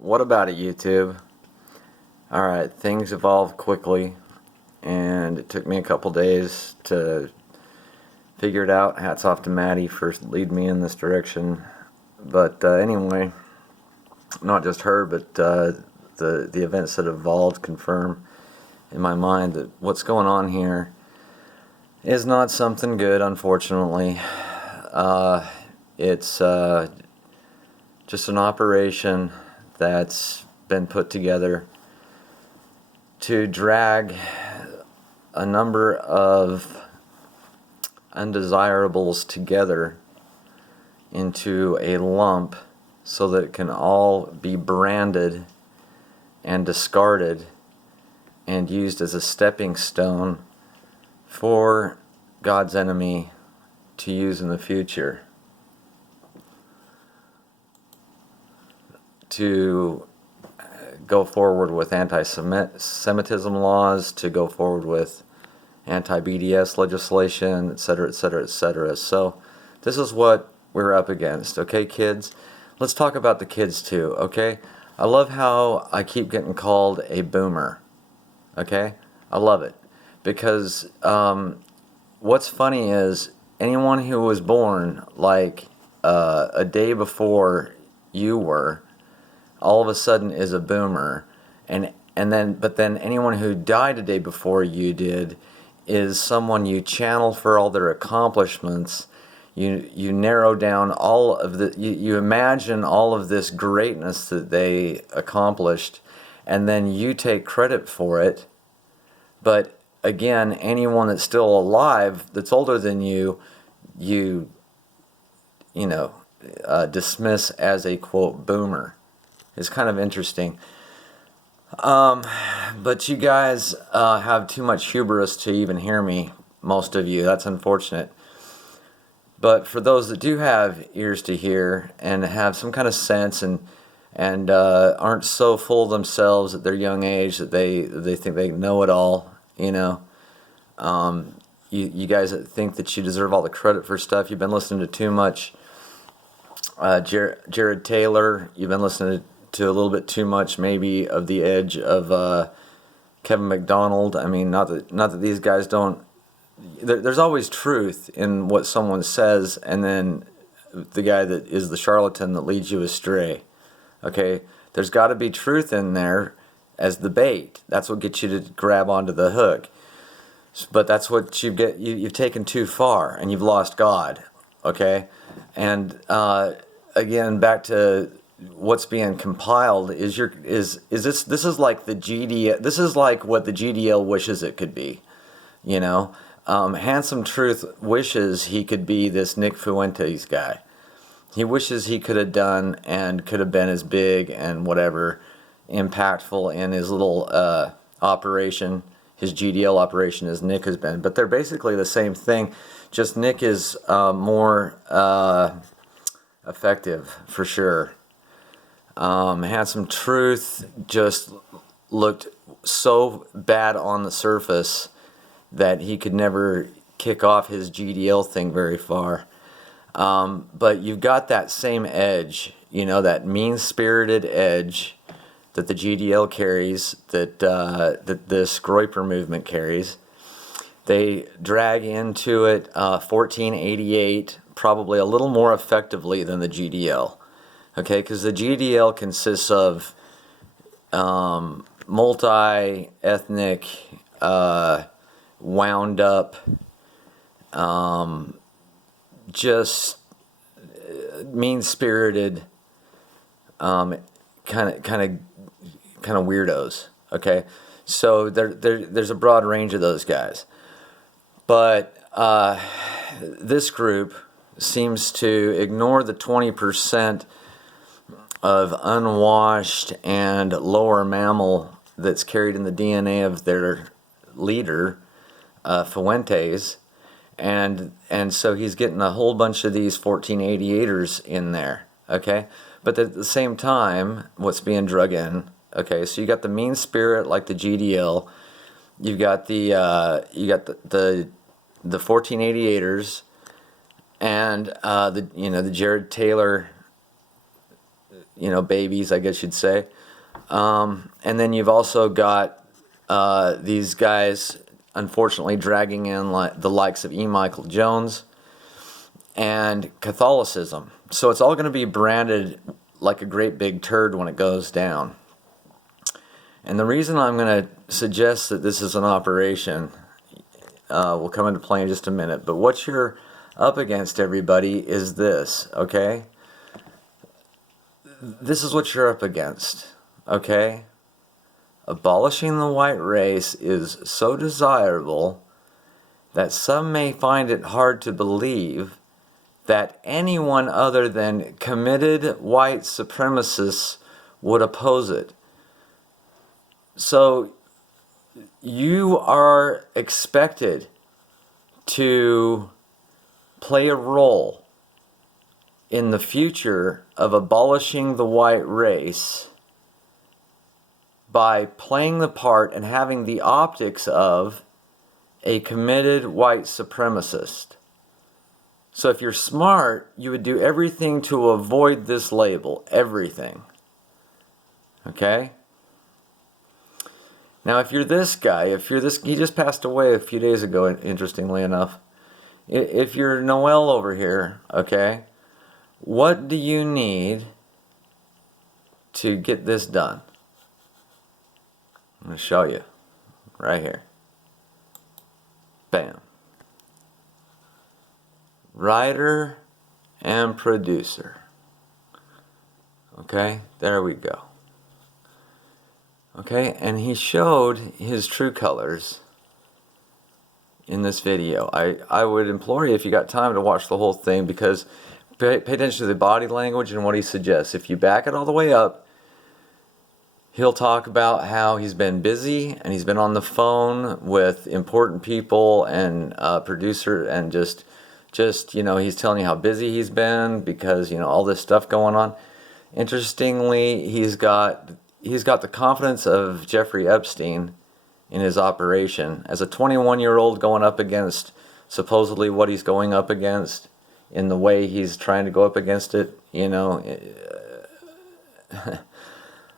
What about it, YouTube? Alright, things evolve quickly, and it took me a couple days to figure it out. Hats off to Maddie for leading me in this direction. But anyway, not just her, but the events that evolved confirm in my mind that what's going on here is not something good, unfortunately. It's just an operation that's been put together to drag a number of undesirables together into a lump so that it can all be branded and discarded and used as a stepping stone for God's enemy to use in the future, to go forward with anti-Semitism laws, to go forward with anti-BDS legislation, etc., etc., etc. So this is what we're up against, okay, kids? Let's talk about the kids too, okay? I love how I keep getting called a boomer, okay? I love it, because what's funny is anyone who was born like a day before you were, all of a sudden is a boomer, but then anyone who died a day before you did is someone you channel for all their accomplishments. You narrow down all of the, you imagine all of this greatness that they accomplished, and then you take credit for it. But again, anyone that's still alive that's older than you dismiss as a quote boomer. It's kind of interesting. But you guys have too much hubris to even hear me, most of you. That's unfortunate. But for those that do have ears to hear and have some kind of sense and aren't so full of themselves at their young age that they think they know it all, you guys that think that you deserve all the credit for stuff, you've been listening to too much Jared Taylor. You've been listening to a little bit too much, maybe, of the edge of Kevin McDonald. I mean, not that these guys don't. There's always truth in what someone says, and then the guy that is the charlatan that leads you astray. Okay, there's got to be truth in there as the bait. That's what gets you to grab onto the hook. But that's what you get. You've taken too far, and you've lost God. Okay, and again, back to what's being compiled is this is like the GDL. This is like what the GDL wishes it could be. Handsome Truth wishes he could be this Nick Fuentes guy. He wishes he could have done and could have been as big and whatever impactful in his little operation, his GDL operation, as Nick has been. But they're basically the same thing, just Nick is more effective for sure. Handsome Truth just looked so bad on the surface that he could never kick off his GDL thing very far. But you've got that same edge, that mean-spirited edge that the GDL carries, that this Groyper movement carries. They drag into it 1488 probably a little more effectively than the GDL. Okay, because the GDL consists of multi-ethnic, wound up, just mean-spirited, kind of weirdos. Okay, so there's a broad range of those guys, but this group seems to ignore the 20% of unwashed and lower mammal that's carried in the DNA of their leader, Fuentes, and so he's getting a whole bunch of these 1488ers in there, okay? But at the same time, what's being drug in, okay? So you got the mean spirit like the GDL, you've got the 1488ers, and the Jared Taylor, babies, I guess you'd say. And then you've also got these guys, unfortunately, dragging in the likes of E. Michael Jones and Catholicism. So it's all going to be branded like a great big turd when it goes down. And the reason I'm going to suggest that this is an operation will come into play in just a minute. But what you're up against, everybody, is this, okay? This is what you're up against, okay? Abolishing the white race is so desirable that some may find it hard to believe that anyone other than committed white supremacists would oppose it. So you are expected to play a role in the future of abolishing the white race by playing the part and having the optics of a committed white supremacist. So if you're smart, you would do everything to avoid this label. Everything. Okay? Now, if you're this guy, he just passed away a few days ago, interestingly enough. If you're Noel over here, okay, what do you need to get this done? I'm going to show you right here. Bam. Writer and producer. Okay, there we go. Okay, and he showed his true colors in this video. I would implore you, if you got time, to watch the whole thing, because pay attention to the body language and what he suggests. If you back it all the way up, he'll talk about how he's been busy and he's been on the phone with important people and producer, and just he's telling you how busy he's been because all this stuff going on. Interestingly, he's got the confidence of Jeffrey Epstein in his operation as a 21-year-old going up against supposedly what he's going up against in the way he's trying to go up against it.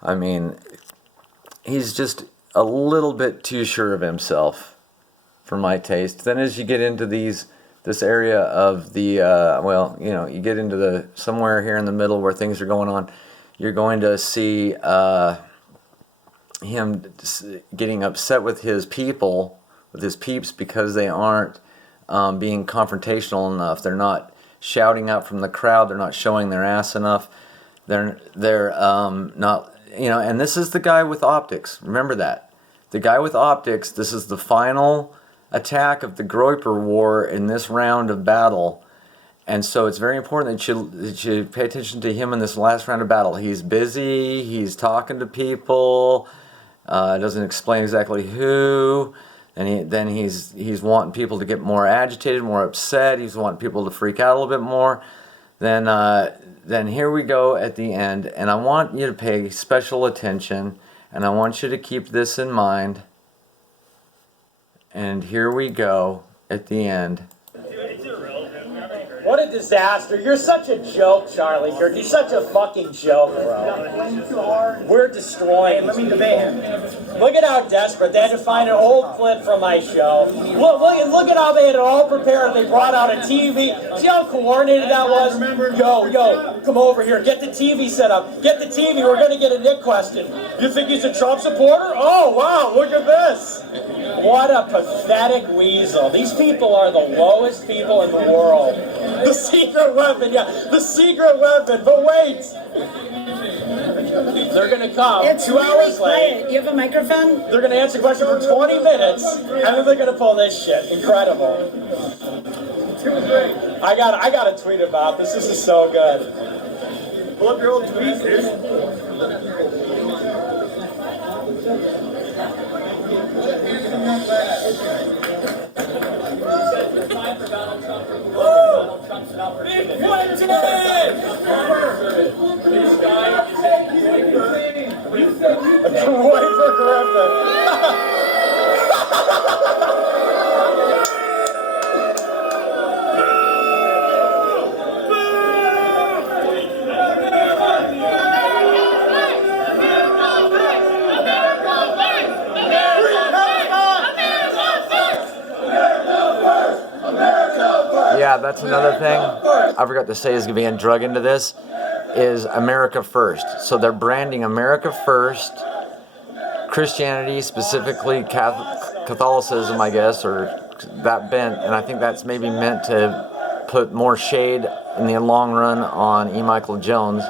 I mean, he's just a little bit too sure of himself for my taste. Then as you get into this area of the, you get into somewhere here in the middle where things are going on, you're going to see him getting upset with his people, with his peeps, because they aren't being confrontational enough. They're not shouting out from the crowd. They're not showing their ass enough. They're not, and this is the guy with optics. Remember that. The guy with optics, this is the final attack of the Groyper War in this round of battle. And so it's very important that you pay attention to him in this last round of battle. He's busy, he's talking to people, doesn't explain exactly who, and then he's wanting people to get more agitated, more upset, he's wanting people to freak out a little bit more. Then here we go at the end, and I want you to pay special attention, and I want you to keep this in mind. And here we go at the end. What a disaster. You're such a joke, Charlie Kirk. You're such a fucking joke, bro. We're destroying these people. Look at how desperate. They had to find an old clip from my show. Look at how they had it all prepared. They brought out a TV. See how coordinated that was? Yo, come over here. Get the TV set up. Get the TV. We're going to get a Nick question. You think he's a Trump supporter? Oh, wow. Look at this. What a pathetic weasel. These people are the lowest people in the world. The secret weapon, yeah. The secret weapon. But wait. They're going to come it's 2 really hours quiet. late. You have a microphone? They're going to answer a question for 20 minutes. And then they're going to pull this shit. Incredible. I got to tweet about this. This is so good. Pull up your old tweets, dude. Groyper Griffin. yeah, that's another thing I forgot to say is being drug into this is America First. So they're branding America First, Christianity, specifically Catholicism, I guess, or that bent, and I think that's maybe meant to put more shade in the long run on E. Michael Jones.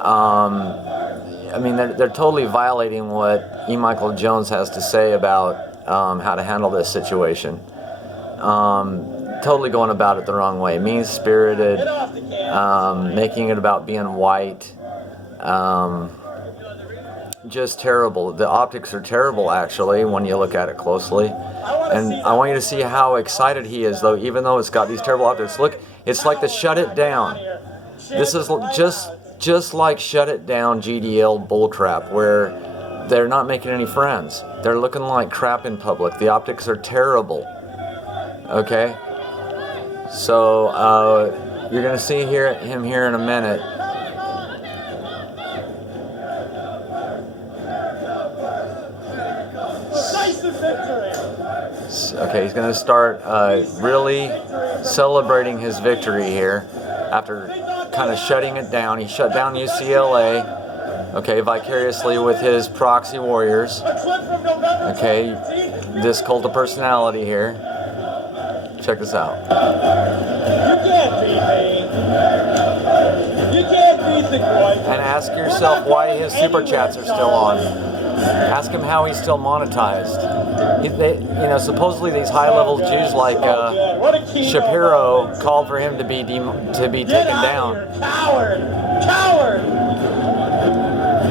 I mean, they're totally violating what E. Michael Jones has to say about how to handle this situation. Totally going about it the wrong way. Mean-spirited, making it about being white. Just terrible. The optics are terrible, actually, when you look at it closely. And I want you to see how excited he is, though, even though it's got these terrible optics. Look, it's like the Shut It Down. This is just like Shut It Down GDL bullcrap, where they're not making any friends. They're looking like crap in public. The optics are terrible. Okay? So, you're going to see him here in a minute. Okay, he's going to start really celebrating his victory here after kind of shutting it down. He shut down UCLA, okay, vicariously with his proxy warriors. Okay, this cult of personality here. Check this out. You can't beat me. You can't beat the Groypers. And ask yourself why his super chats are still on. Ask him how he's still monetized. Supposedly these high-level Jews like Shapiro called for him to be taken down. Coward!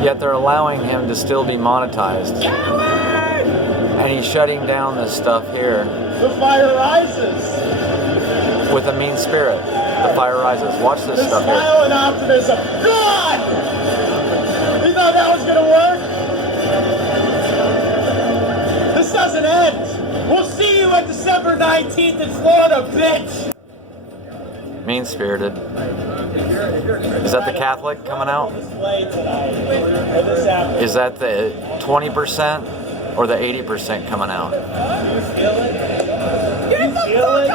Yet they're allowing him to still be monetized. And he's shutting down this stuff here. The fire rises. With a mean spirit. The fire rises. Watch this stuff here. Smile and optimism. God! You thought that was gonna work? This doesn't end. We'll see you on December 19th in Florida, bitch! Mean-spirited. Is that the Catholic coming out? Is that the 20% or the 80% coming out? You feel it? You feel it?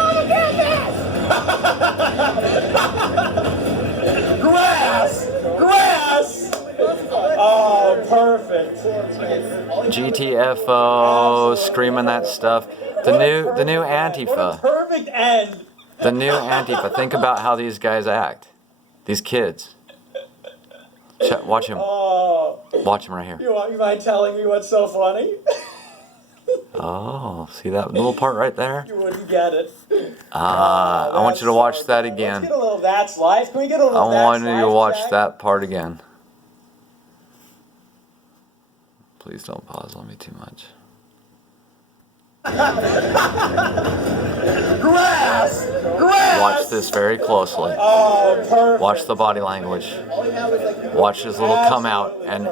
Grass! Grass! Oh, perfect. GTFO, screaming that stuff. The new Antifa. Perfect end. The new Antifa. Think about how these guys act. These kids. Watch him. Watch him right here. You mind telling me what's so funny? Oh, see that little part right there? You wouldn't get it. I want you to watch that again. Let's get a little That's Life. Can we get a little That's Life? I want you to watch check? that part again. Please don't pause on me too much. Grass! Grass! Watch this very closely. Oh, perfect. Watch the body language. Watch his little come out and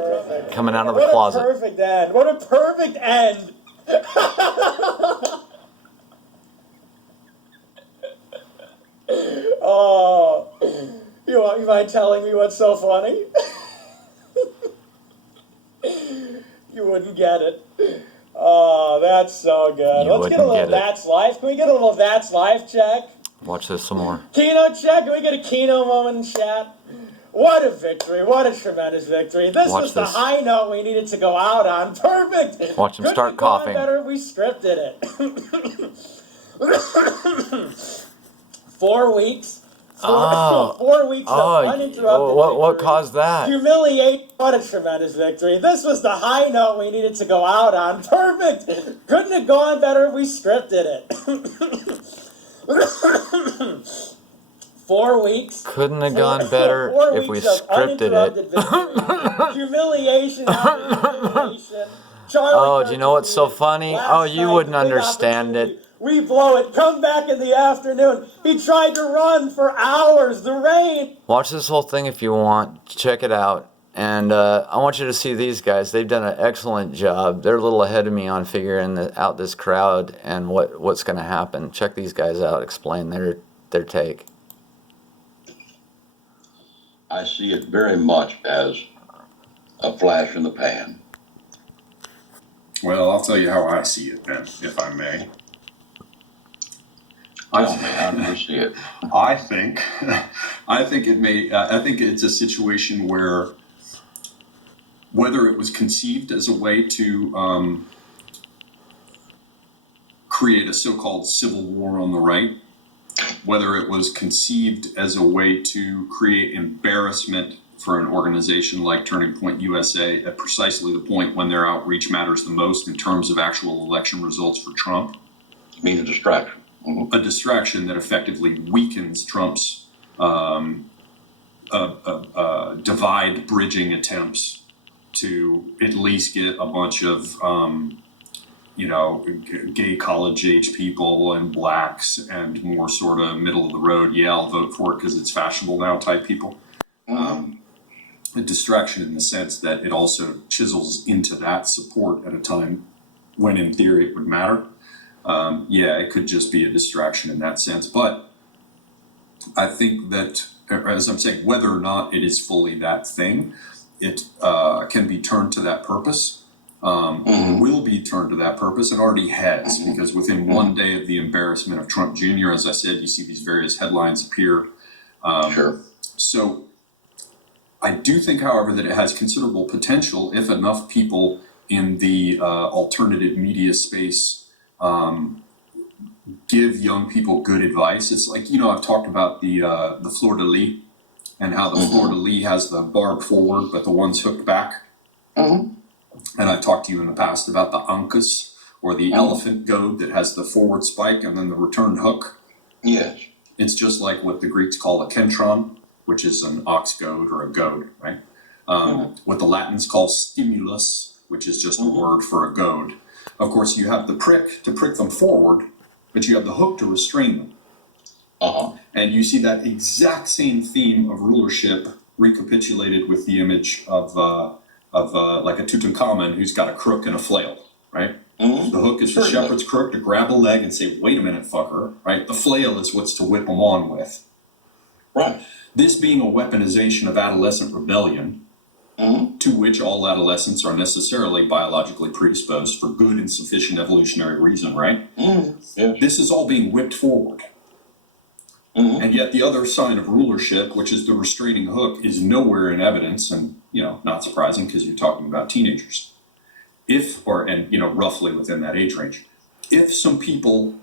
coming out of the closet. What a perfect end. What a perfect end. Oh, you mind telling me what's so funny? You wouldn't get it. Oh, that's so good. Let's get a little That's Life. Can we get a little That's Life check? Watch this some more. Keno check. Can we get a Keno moment in chat? What a victory. What a tremendous victory. This was the high note we needed to go out on. Perfect. Watch him start coughing. Better if we scripted it. 4 weeks. 4 weeks of uninterrupted what caused that? Humiliate. What a tremendous victory. This was the high note we needed to go out on. Perfect. Couldn't have gone better if we scripted it. 4 weeks. Couldn't have gone better if we scripted it. Humiliation after humiliation. Oh, do you know what's so funny? Oh, you wouldn't understand it. We blow it. Come back in the afternoon. He tried to run for hours. The rain. Watch this whole thing if you want. Check it out. And I want you to see these guys. They've done an excellent job. They're a little ahead of me on figuring out this crowd and what's going to happen. Check these guys out. Explain their take. I see it very much as a flash in the pan. Well, I'll tell you how I see it then, if I may. Tell me, how do you see it? I think, I think it may. I think it's a situation where whether it was conceived as a way to create a so-called civil war on the right, whether it was conceived as a way to create embarrassment for an organization like Turning Point USA at precisely the point when their outreach matters the most in terms of actual election results for Trump. You mean a distraction? A distraction that effectively weakens Trump's divide bridging attempts to at least get a bunch of gay college age people and blacks and more sort of middle of the road, yeah, I'll vote for it because it's fashionable now type people. A distraction in the sense that it also chisels into that support at a time when in theory it would matter. Yeah, it could just be a distraction in that sense. But I think that, as I'm saying, whether or not it is fully that thing, it can be turned to that purpose, will be turned to that purpose, and already has, because within one day of the embarrassment of Trump Jr., as I said, you see these various headlines appear. Sure. So I do think, however, that it has considerable potential if enough people in the alternative media space give young people good advice. It's like, I've talked about the fleur-de-lis and how the fleur-de-lis has the barb forward, but the one's hooked back. And I've talked to you in the past about the uncus, or the elephant goad that has the forward spike and then the return hook. Yes. It's just like what the Greeks call a kentron, which is an ox goad or a goad, right? What the Latins call stimulus, which is just a word for a goad. Of course, you have the prick to prick them forward, but you have the hook to restrain them. And you see that exact same theme of rulership recapitulated with the image of like a Tutankhamun who's got a crook and a flail, right? The hook is the shepherd's crook to grab a leg and say, wait a minute, fucker, right? The flail is what's to whip them on with. Right. This being a weaponization of adolescent rebellion, to which all adolescents are necessarily biologically predisposed for good and sufficient evolutionary reason, right? Yes. This is all being whipped forward. And yet the other sign of rulership, which is the restraining hook, is nowhere in evidence, and, not surprising because you're talking about teenagers. Roughly within that age range. If some people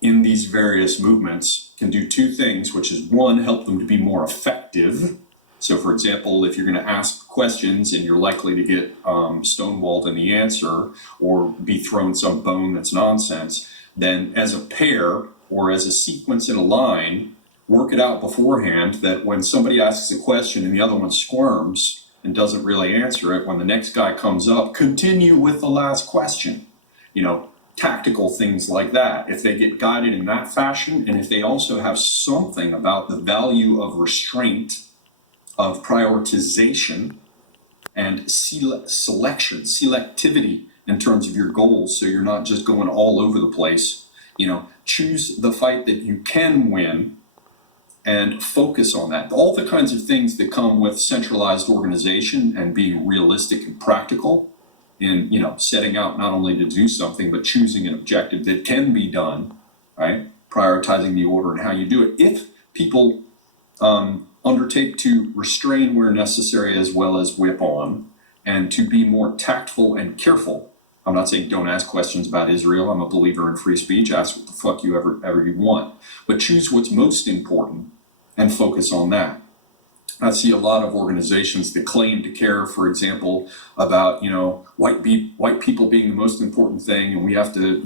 in these various movements can do two things, which is one, help them to be more effective. So for example, if you're going to ask questions and you're likely to get stonewalled in the answer or be thrown some bone that's nonsense, then as a pair or as a sequence in a line, work it out beforehand that when somebody asks a question and the other one squirms and doesn't really answer it, when the next guy comes up, continue with the last question. Tactical things like that. If they get guided in that fashion, and if they also have something about the value of restraint, of prioritization, and selectivity in terms of your goals, so you're not just going all over the place. Choose the fight that you can win and focus on that. All the kinds of things that come with centralized organization and being realistic and practical in, setting out not only to do something, but choosing an objective that can be done, right? Prioritizing the order and how you do it. If people undertake to restrain where necessary as well as whip on, and to be more tactful and careful. I'm not saying don't ask questions about Israel. I'm a believer in free speech. Ask what the fuck you ever you want. But choose what's most important and focus on that. I see a lot of organizations that claim to care, for example, about, white people being the most important thing, and we have to,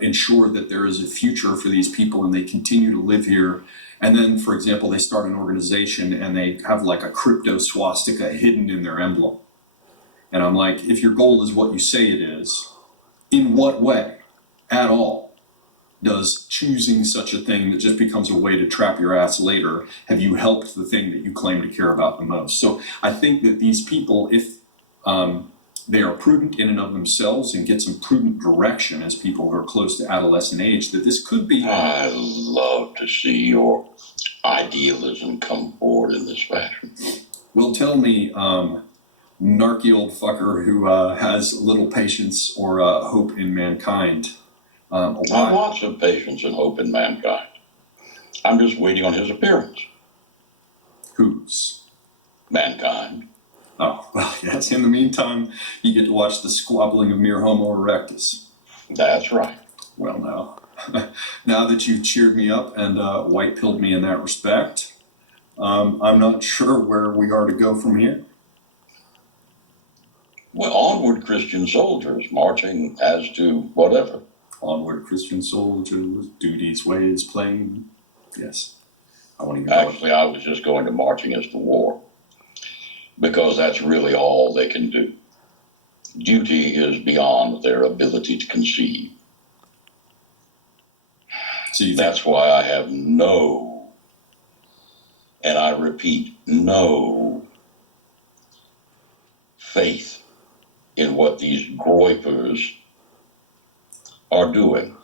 ensure that there is a future for these people and they continue to live here. And then, for example, they start an organization and they have like a crypto swastika hidden in their emblem. And I'm like, if your goal is what you say it is, in what way at all does choosing such a thing that just becomes a way to trap your ass later, have you helped the thing that you claim to care about the most? So I think that these people, if they are prudent in and of themselves and get some prudent direction as people who are close to adolescent age, that this could be... I love to see your idealism come forward in this fashion. Well, tell me, narky old fucker who has little patience or hope in mankind, A I have lot. lots of patience and hope in mankind. I'm just waiting on his appearance. Whose? Mankind. Oh, well, yes. In the meantime, you get to watch the squabbling of mere Homo erectus. That's right. Well, now, now that you've cheered me up and white-pilled me in that respect, I'm not sure where we are to go from here. Well, onward, Christian soldiers, marching as to whatever. Onward, Christian soldiers, duty's ways plain. Yes, I want to get out. Actually, I was just going to marching as to war, because that's really all they can do. Duty is beyond their ability to conceive. So you think, That's why I have no, and I repeat, no faith in what these Groypers are doing.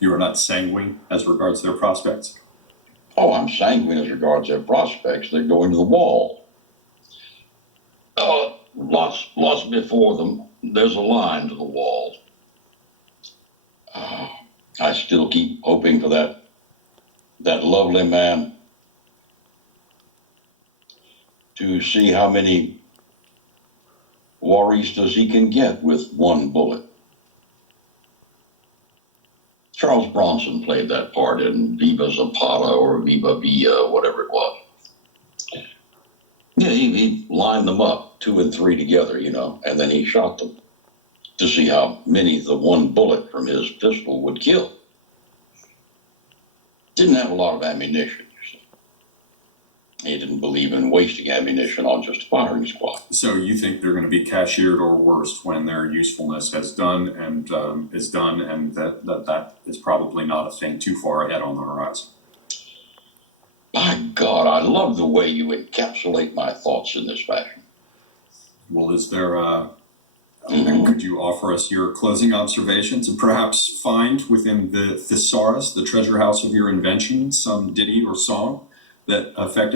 you are not sanguine as regards their prospects? Oh, I'm sanguine as regards their prospects. They're going to the wall. Lots before them. There's a line to the wall. I still keep hoping for that lovely man to see how many Waristas he can get with one bullet. Charles Bronson played that part in Viva Zapata or Viva Villa, whatever it was. Yeah, he lined them up, 2 and 3 together, and then he shot them to see how many the one bullet from his pistol would kill. Didn't have a lot of ammunition, you see. He didn't believe in wasting ammunition on just a firing squad. So you think they're going to be cashiered or worse when their usefulness has done and is done, and that is probably not a thing too far ahead on the horizon? By God, I love the way you encapsulate my thoughts in this fashion. Well, is there could you offer us your closing observations and perhaps find within the thesaurus, the treasure house of your invention, some ditty or song that effectively